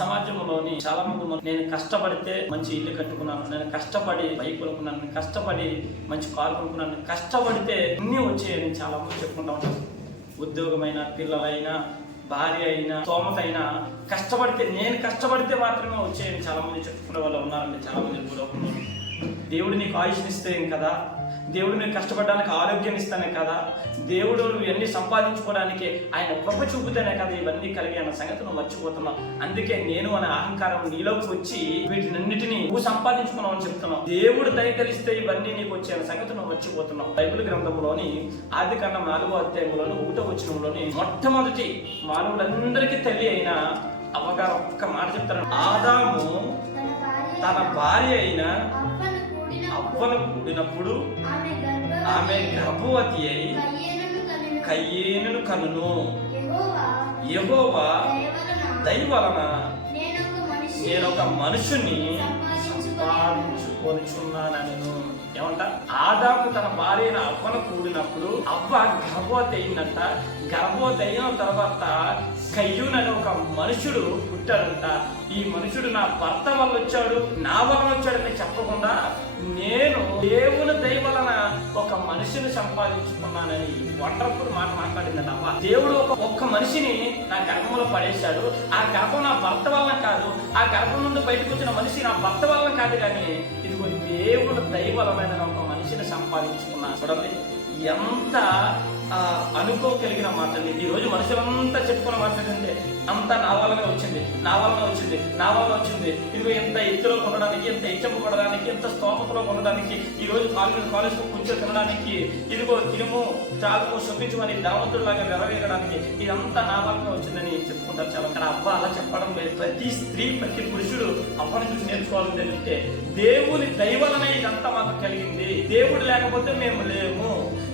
సమాజంలోని చాలా మంది మన- నేను కష్టపడితే మంచి ఇల్లు కట్టుకున్నాను నేను కష్టపడి బైక్ కొనుక్కున్నాను కష్టపడి మంచి కారు కొనుక్కున్నాను కష్టపడితే అన్నీ వచ్చాయని చాలా మంది చెప్పుకుంటా ఉంటారు. ఉద్యోగమైన పిల్లలైనా భార్య అయినా తోమకైనా అయినా కష్టపడితే నేను కష్టపడితే మాత్రమే వచ్చాయని చాలా మంది చెప్పుకునే వాళ్ళు ఉన్నారండి. చాలా మంది కూడా ఉన్నారు దేవుడు నీకు ఆయుష్నిస్తే కదా? దేవుడు నీకు కష్టపడడానికి ఆరోగ్యం ఇస్తానే కదా? దేవుడు ఇవన్నీ సంపాదించుకోవడానికి ఆయన కృప చూపుతేనే కదా ఇవన్నీ కలిగి అన్న సంగతి నువ్వు మర్చిపోతున్నావు. అందుకే నేను అనే అహంకారం నీలోకి వచ్చి వీటినన్నిటినీ నువ్వు సంపాదించుకున్నావు అని చెప్తున్నావు. దేవుడు దయకరిస్తే ఇవన్నీ నీకు వచ్చే అన్న సంగతి నువ్వు మర్చిపోతున్నావు. బైబిల్ గ్రంథంలోని ఆది కాండం నాలుగో అధ్యాయంలోని ఊట వచ్చినంలోని మొట్టమొదటి మానవులందరికీ తెలియ అయిన అవగాహన ఒక్క మాట చెప్తాను ఆదాము తన భార్య భార్య అయిన అవ్వను కూడినప్పుడు ఆమె గర్భవతి అయి కయ్యేనును కనెను. కయ్యేనును కనును. యెహోవా యెహోవా దయ వలన దయ వలన నేనొక మనిషి నేను ఒక మనుషుని సంపాదించుకొని సంపాదించుకొనిచున్నానను. ఏమంట? ఆదాము తన భార్యన అవ్వను కూడినప్పుడు అవ్వ గర్భవతి అయిందంట. గర్భవతి అయిన తర్వాత కయ్యూనని ఒక మనుషుడు పుట్టాడంట. ఈ మనుషుడు నా భర్త వల్ల వచ్చాడు నా వలన వచ్చాడని చెప్పకుండా నేను దేవుని దయ వలన ఒక మనిషిని సంపాదించుకున్నానని వండర్ఫుల్ మాట మాట్లాడింది అవ్వ దేవుడు ఒక ఒక్క మనిషిని నా గర్భంలో పడేశాడు. ఆ గర్భం నా భర్త వలన కాదు ఆ గర్భం నుండి బయటకు వచ్చిన మనిషి నా భర్త వలన కాదు కానీ ఇదిగో దేవుని దయ వలన ఒక మనిషిని సంపాదించుకున్నాను. చూడండి ఎంత అనుకోగలిగిన మాట అండి ఈ రోజు మనుషులంతా చెప్పుకున్న మాట ఏంటంటే అంతా నా వల్లనే వచ్చింది. నా వలన వచ్చింది. నా వల్ల వచ్చింది. ఇదిగో ఎంత ఎత్తులో కొనడానికి ఎంత హెచ్చపు కొనడానికి ఎంత స్తోమతలో కొనడానికి ఈ రోజు కాలేజ్ కాలేజ్ కూర్చొని తినడానికి ఇదిగో తినుము త్రాగుము శుభించమని ధనవంతుడిలాగా నెరవేరడానికి ఇదంతా నా వల్లనే వచ్చిందని చెప్పుకుంటారు చాలా కానీ అవ్వ అలా చెప్పడం లేదు. ప్రతి స్త్రీ ప్రతి పురుషుడు అవ్వని చూసి నేర్చుకోవాలని తెలిస్తే దేవుని దైవలనే ఇదంతా మాకు కలిగింది. దేవుడు లేకపోతే మేము లేము.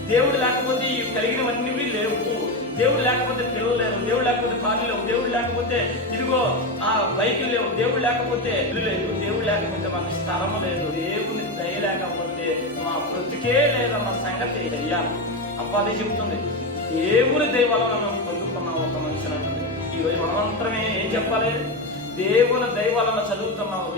దేవుడు లేకపోతే ఇవి కలిగినవన్నీ లేవు. దేవుడు లేకపోతే పిల్లలు లేవు. దేవుడు లేకపోతే భార్య లేవు. దేవుడు లేకపోతే ఇదిగో ఆ బైక్ లేవు. దేవుడు లేకపోతే ఇల్లు లేదు. దేవుడు లేకపోతే మాకు స్థలము లేదు. దేవుని దయ లేకపోతే మా బ్రతికే లేదన్న సంగతి అయ్యా. అబ్బాది చెబుతుంది దేవుని దయ వలన మనం పొందుకున్నాం ఒక మనిషిని అంటుంది. ఈ రోజు మనమంతరమే ఏం చెప్పాలి? దేవుని దయ వలన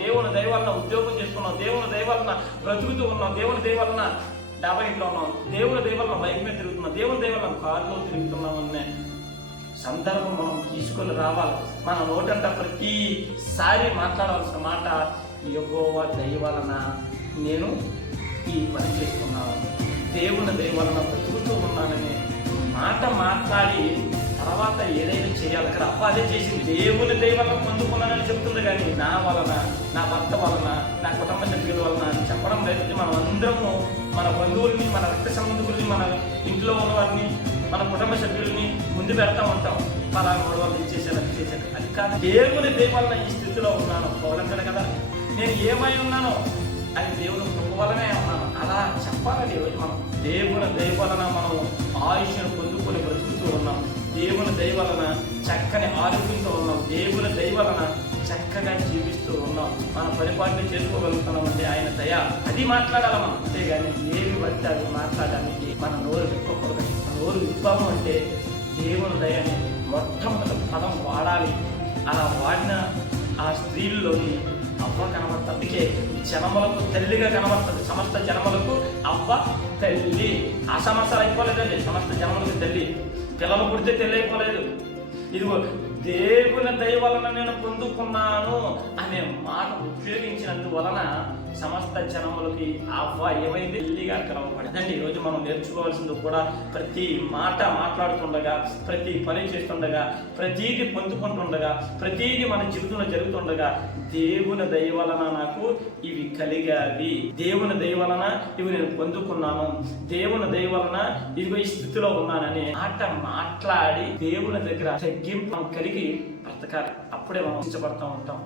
దేవుని దయ వలన ఉద్యోగం చేసుకున్నాం. దేవుని దయ వలన బ్రతుకుతూ ఉన్నాం. దేవుని దయ వలన డాబా ఇంట్లో ఉన్నాం. దేవుని దయ బైక్ మీద తిరుగుతున్నాం దేవుని దయ కారులో తిరుగుతున్నాం అనే సందర్భం మనం తీసుకొని రావాలి. మన నోటంట ప్రతిసారి మాట్లాడవలసిన మాట ఎగోవా దయవలన నేను ఈ పని చేస్తున్నాను. దేవుని దయవలన బ్రతుకుతూ ఉన్నానని మాట మాట్లాడి తర్వాత ఏదైనా చేయాలి. అక్కడ అప్ప అదే చేసింది. దేవుని దయ పొందుకున్నానని చెప్తుంది కానీ నా వలన నా భర్త వలన నా కుటుంబ సభ్యుల వలన చెప్పడం లేదు మనం అందరము మన బంధువుల్ని మన రక్త సంబంధికుల్ని మన ఇంట్లో ఉన్నవారిని మన కుటుంబ సభ్యుల్ని ముందు పెడతా ఉంటాం. పలానా వాడు వాళ్ళు ఇచ్చేసారు అది చేశాను అది కాదు దేవుని దయ ఈ స్థితిలో ఉన్నాను. పౌరంటాడు కదా నేను ఏమై ఉన్నానో అది దేవుని కృప వలనే ఉన్నాను. అలా చెప్పాలని ఈరోజు మనం. దేవుని దయ వలన మనం ఆయుష్ను పొందుకొని బ్రతుకుతూ ఉన్నాం. దేవుని దయ వలన చక్కని ఆరోగ్యంతో ఉన్నాం. దేవుని దయ వలన చక్కగా జీవిస్తూ ఉన్నాం. మన పరిపాలన చేసుకోగలుగుతున్నామంటే ఆయన దయ. అది మాట్లాడాలి మనం? అంతేగాని ఏవి పడితే అవి మాట్లాడడానికి? మన నోరు విప్పకూడదు. మన నోరు విప్పాము అంటే దేవుని దయని మొట్టమొదటి పదం వాడాలి. అలా వాడిన ఆ స్త్రీల్లోని అవ్వ కనబడుతుంది అందుకే జనములకు తల్లిగా కనబడుతుంది సమస్త జనములకు అవ్వ తల్లి. ఆ సమస్యలు అయిపోలేదండి సమస్త జనములకు తల్లి. పిల్లలు పుడితే తల్లి అయిపోలేదు. ఇదిగో దేవుని దయ వలన నేను పొందుకున్నాను అనే మాట ఉపయోగించినందువలన సమస్త జనములకి అవ్వ ఏమైంది? తల్లిగా కలవబడిందండి ఈరోజు మనం నేర్చుకోవాల్సింది కూడా ప్రతి మాట మాట్లాడుతుండగా ప్రతి పని చేస్తుండగా ప్రతీది పొందుకుంటుండగా ప్రతీది మన జీవితంలో జరుగుతుండగా దేవుని దయ వలన నాకు ఇవి కలిగావి. దేవుని దయ వలన ఇవి నేను పొందుకున్నాను. దేవుని దయ వలన ఇదిగో ఈ స్థితిలో ఉన్నానని మాట మాట్లాడి దేవుని దగ్గర తగ్గింపు మనం కలిగి బ్రతకాలి. అప్పుడే మనం ఇష్టపడతా ఉంటాం.